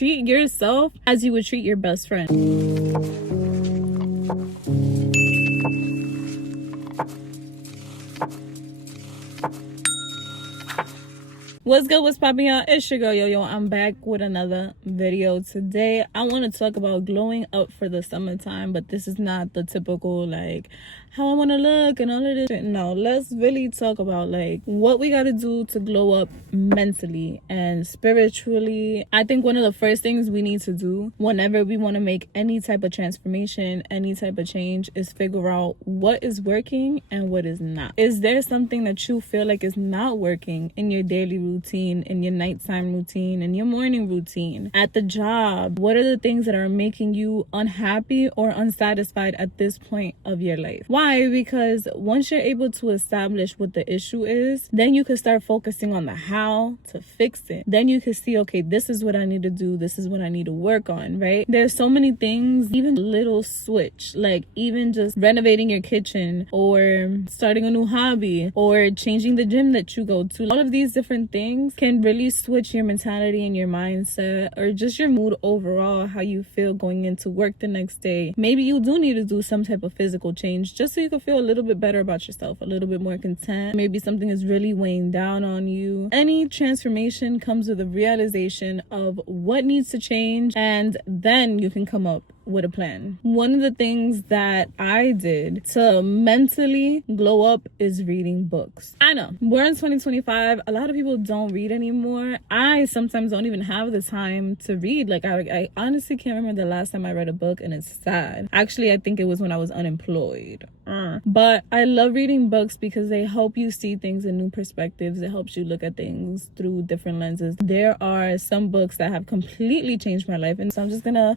treat yourself as you would treat your best friend. What's good, what's popping, y'all? It's your girl Yo. I'm back with another video. Today I want to talk about glowing up for the summertime, but this is not the typical like how I want to look and all of this shit. No, let's really talk about like what we got to do to glow up mentally and spiritually. I think one of the first things we need to do whenever we want to make any type of transformation, any type of change, is figure out what is working and what is not. Is there something that you feel like is not working in your daily routine, in your nighttime routine, in your morning routine, at the job? What are the things that are making you unhappy or unsatisfied at this point of your life? Why? Because once you're able to establish what the issue is, then you can start focusing on the how to fix it. Then you can see, okay, this is what I need to do, this is what I need to work on, right? There's so many things, even a little switch, like even just renovating your kitchen or starting a new hobby or changing the gym that you go to. All of these different things can really switch your mentality and your mindset, or just your mood overall, how you feel going into work the next day. Maybe you do need to do some type of physical change just so you can feel a little bit better about yourself, a little bit more content. Maybe something is really weighing down on you. Any transformation comes with a realization of what needs to change, and then you can come up with a plan. One of the things that I did to mentally glow up is reading books. I know we're in 2025. A lot of people don't read anymore. I sometimes don't even have the time to read. Like I honestly can't remember the last time I read a book, and it's sad. Actually, I think it was when I was unemployed. But I love reading books because they help you see things in new perspectives. It helps you look at things through different lenses. There are some books that have completely changed my life, and so I'm just gonna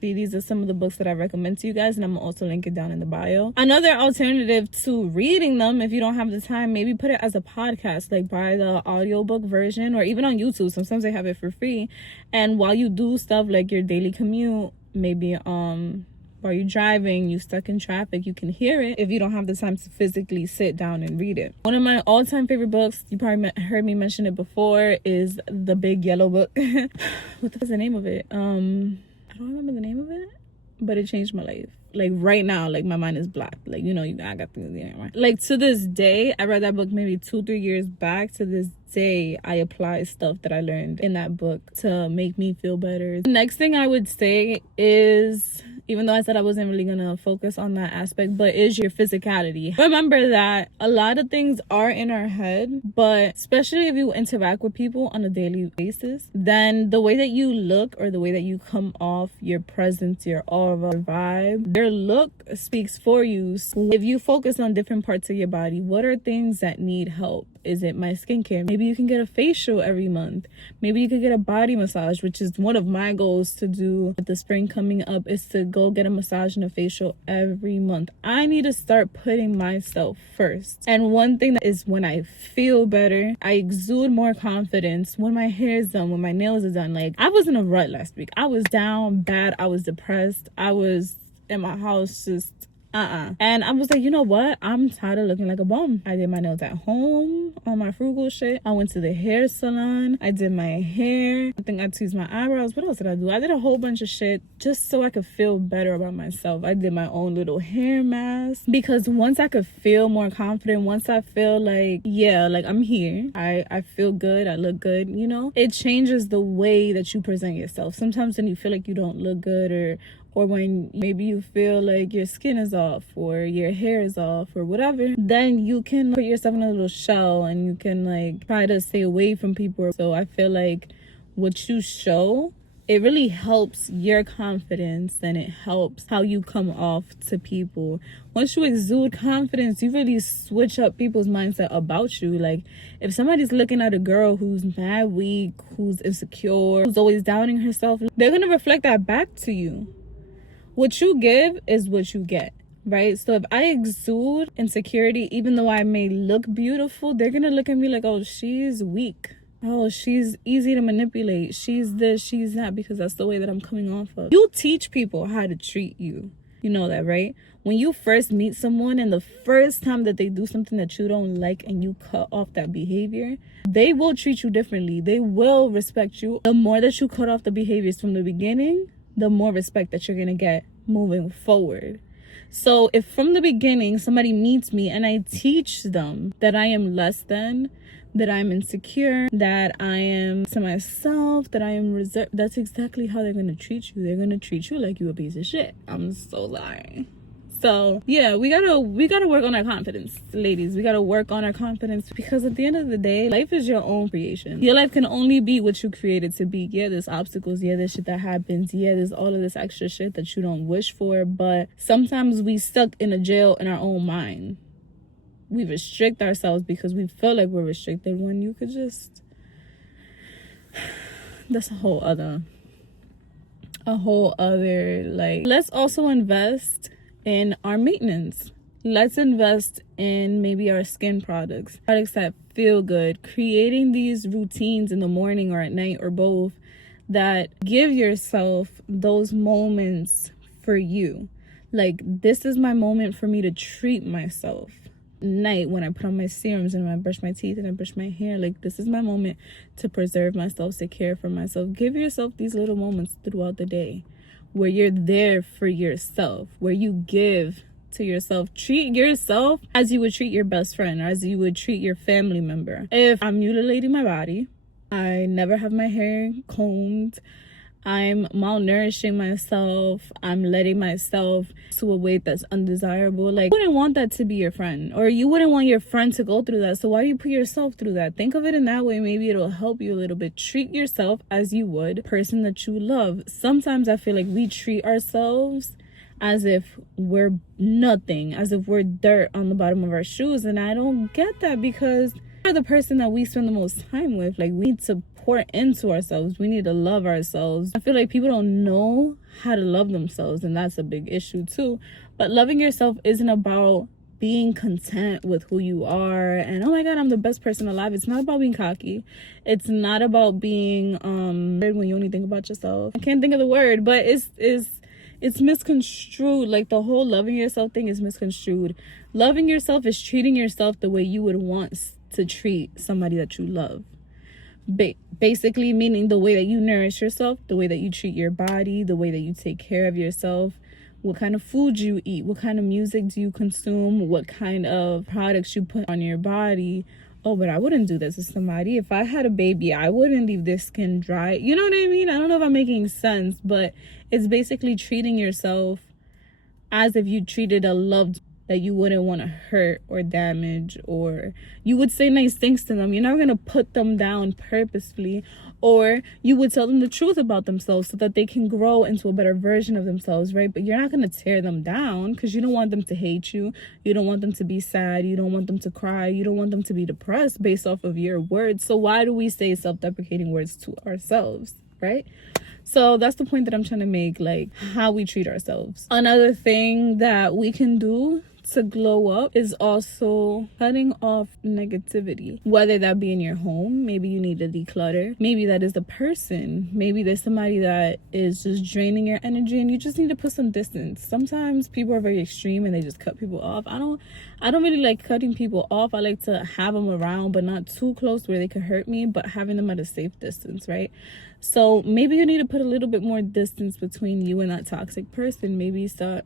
these are some of the books that I recommend to you guys, and I'm gonna also link it down in the bio. Another alternative to reading them, if you don't have the time, maybe put it as a podcast, like buy the audiobook version, or even on YouTube. Sometimes they have it for free, and while you do stuff like your daily commute, maybe while you're driving, you stuck in traffic, you can hear it if you don't have the time to physically sit down and read it. One of my all-time favorite books, you probably heard me mention it before, is The Big Yellow Book. What is the name of it? I don't remember the name of it, but it changed my life. Like right now, like my mind is blocked. Like, you know, I got things in my mind. Like to this day, I read that book maybe 2-3 years back. To this day, I apply stuff that I learned in that book to make me feel better. The next thing I would say is, even though I said I wasn't really gonna focus on that aspect, but is your physicality. Remember that a lot of things are in our head, but especially if you interact with people on a daily basis, then the way that you look or the way that you come off, your presence, your aura, vibe, your look speaks for you. So if you focus on different parts of your body, what are things that need help? Is it my skincare? Maybe you can get a facial every month. Maybe you could get a body massage, which is one of my goals to do with the spring coming up, is to go get a massage and a facial every month. I need to start putting myself first. And one thing that is, when I feel better, I exude more confidence. When my hair is done, when my nails are done. Like, I was in a rut last week. I was down bad. I was depressed. I was in my house just and I was like, you know what, I'm tired of looking like a bum. I did my nails at home on my frugal shit. I went to the hair salon. I did my hair. I think I tweezed my eyebrows. What else did I do? I did a whole bunch of shit just so I could feel better about myself. I did my own little hair mask, because once I could feel more confident, once I feel like, yeah, like I'm here, I feel good, I look good, you know, it changes the way that you present yourself. Sometimes when you feel like you don't look good, or when maybe you feel like your skin is off or your hair is off or whatever, then you can put yourself in a little shell and you can like try to stay away from people. So I feel like what you show, it really helps your confidence, and it helps how you come off to people. Once you exude confidence, you really switch up people's mindset about you. Like, if somebody's looking at a girl who's mad weak, who's insecure, who's always doubting herself, they're gonna reflect that back to you. What you give is what you get, right? So if I exude insecurity, even though I may look beautiful, they're gonna look at me like, oh, she's weak. Oh, she's easy to manipulate. She's this, she's that, because that's the way that I'm coming off of. You teach people how to treat you. You know that, right? When you first meet someone and the first time that they do something that you don't like and you cut off that behavior, they will treat you differently. They will respect you. The more that you cut off the behaviors from the beginning, the more respect that you're going to get moving forward. So if from the beginning somebody meets me and I teach them that I am less than, that I'm insecure, that I am to myself, that I am reserved, that's exactly how they're going to treat you. They're going to treat you like you a piece of shit. I'm so sorry. So yeah, we gotta work on our confidence, ladies. We gotta work on our confidence, because at the end of the day, life is your own creation. Your life can only be what you created to be. Yeah, there's obstacles. Yeah, there's shit that happens. Yeah, there's all of this extra shit that you don't wish for. But sometimes we stuck in a jail in our own mind. We restrict ourselves because we feel like we're restricted, when you could just, that's a whole other like, let's also invest in our maintenance. Let's invest in maybe our skin products that feel good, creating these routines in the morning or at night or both that give yourself those moments for you. Like, this is my moment for me to treat myself. Night, when I put on my serums and when I brush my teeth and I brush my hair, like, this is my moment to preserve myself, to care for myself. Give yourself these little moments throughout the day where you're there for yourself, where you give to yourself. Treat yourself as you would treat your best friend, or as you would treat your family member. If I'm mutilating my body, I never have my hair combed, I'm malnourishing myself, I'm letting myself to a weight that's undesirable, like, you wouldn't want that to be your friend, or you wouldn't want your friend to go through that. So why do you put yourself through that? Think of it in that way. Maybe it'll help you a little bit. Treat yourself as you would a person that you love. Sometimes I feel like we treat ourselves as if we're nothing, as if we're dirt on the bottom of our shoes, and I don't get that, because we're the person that we spend the most time with. Like, we need to pour into ourselves. We need to love ourselves. I feel like people don't know how to love themselves, and that's a big issue too. But loving yourself isn't about being content with who you are and, oh my god, I'm the best person alive. It's not about being cocky. It's not about being when you only think about yourself. I can't think of the word, but it's misconstrued. Like, the whole loving yourself thing is misconstrued. Loving yourself is treating yourself the way you would want to treat somebody that you love. Basically meaning the way that you nourish yourself, the way that you treat your body, the way that you take care of yourself, what kind of food you eat, what kind of music do you consume, what kind of products you put on your body. Oh, but I wouldn't do this to somebody. If I had a baby, I wouldn't leave their skin dry. You know what I mean? I don't know if I'm making sense, but it's basically treating yourself as if you treated a loved that you wouldn't want to hurt or damage, or you would say nice things to them. You're not going to put them down purposefully, or you would tell them the truth about themselves so that they can grow into a better version of themselves, right? But you're not going to tear them down, because you don't want them to hate you. You don't want them to be sad. You don't want them to cry. You don't want them to be depressed based off of your words. So why do we say self-deprecating words to ourselves, right? So that's the point that I'm trying to make, like, how we treat ourselves. Another thing that we can do to glow up is also cutting off negativity, whether that be in your home. Maybe you need to declutter. Maybe that is the person. Maybe there's somebody that is just draining your energy and you just need to put some distance. Sometimes people are very extreme and they just cut people off. I don't really like cutting people off. I like to have them around, but not too close where they could hurt me, but having them at a safe distance, right? So maybe you need to put a little bit more distance between you and that toxic person. Maybe start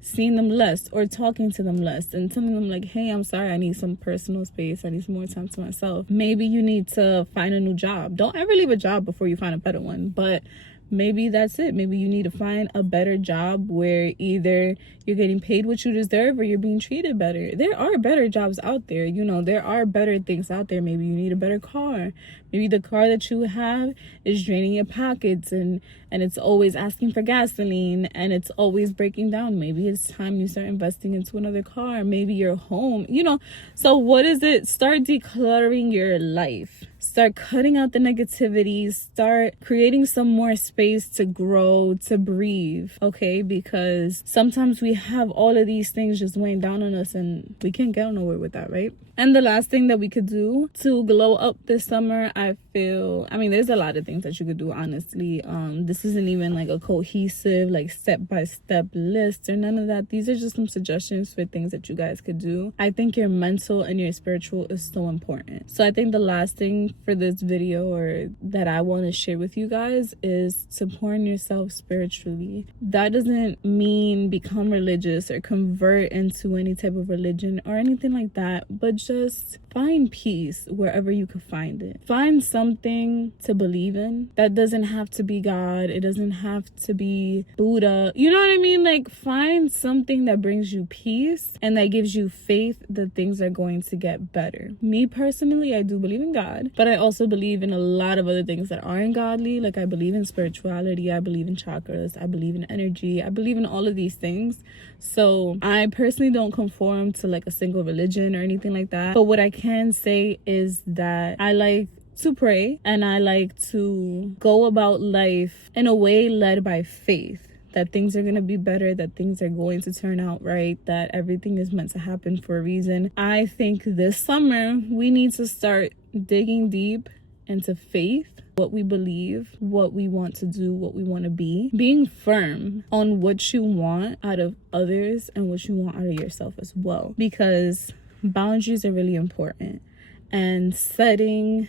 seeing them less or talking to them less and telling them, like, hey, I'm sorry, I need some personal space. I need some more time to myself. Maybe you need to find a new job. Don't ever leave a job before you find a better one, but maybe that's it. Maybe you need to find a better job where either you're getting paid what you deserve or you're being treated better. There are better jobs out there. You know, there are better things out there. Maybe you need a better car. Maybe the car that you have is draining your pockets and it's always asking for gasoline and it's always breaking down. Maybe it's time you start investing into another car. Maybe your home, you know. So what is it? Start decluttering your life. Start cutting out the negativity. Start creating some more space to grow, to breathe, okay? Because sometimes we have all of these things just weighing down on us and we can't get nowhere with that, right? And the last thing that we could do to glow up this summer, I mean, there's a lot of things that you could do, honestly. This isn't even like a cohesive, like step-by-step list or none of that. These are just some suggestions for things that you guys could do. I think your mental and your spiritual is so important. So I think the last thing for this video, or that I want to share with you guys, is to pour in yourself spiritually. That doesn't mean become religious or convert into any type of religion or anything like that, but just find peace wherever you can find it. Find something to believe in. That doesn't have to be God. It doesn't have to be Buddha. You know what I mean? Like, find something that brings you peace and that gives you faith that things are going to get better. Me personally, I do believe in God, but I also believe in a lot of other things that aren't godly. Like, I believe in spirituality. I believe in chakras. I believe in energy. I believe in all of these things. So I personally don't conform to like a single religion or anything like that. But what I can say is that I like to pray and I like to go about life in a way led by faith. That things are going to be better, that things are going to turn out right, that everything is meant to happen for a reason. I think this summer we need to start digging deep into faith, what we believe, what we want to do, what we want to be, being firm on what you want out of others and what you want out of yourself as well, because boundaries are really important. And setting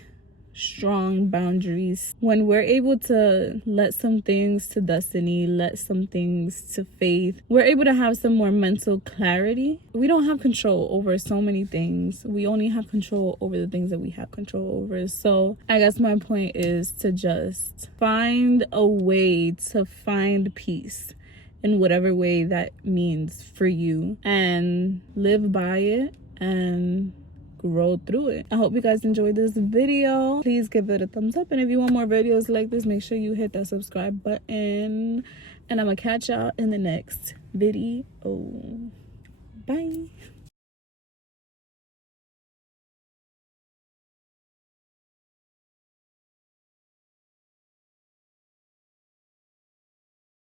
strong boundaries, when we're able to let some things to destiny, let some things to faith, we're able to have some more mental clarity. We don't have control over so many things. We only have control over the things that we have control over. So I guess my point is to just find a way to find peace in whatever way that means for you, and live by it and grow through it. I hope you guys enjoyed this video. Please give it a thumbs up, and if you want more videos like this, make sure you hit that subscribe button, and I'm gonna catch y'all in the next video. Bye.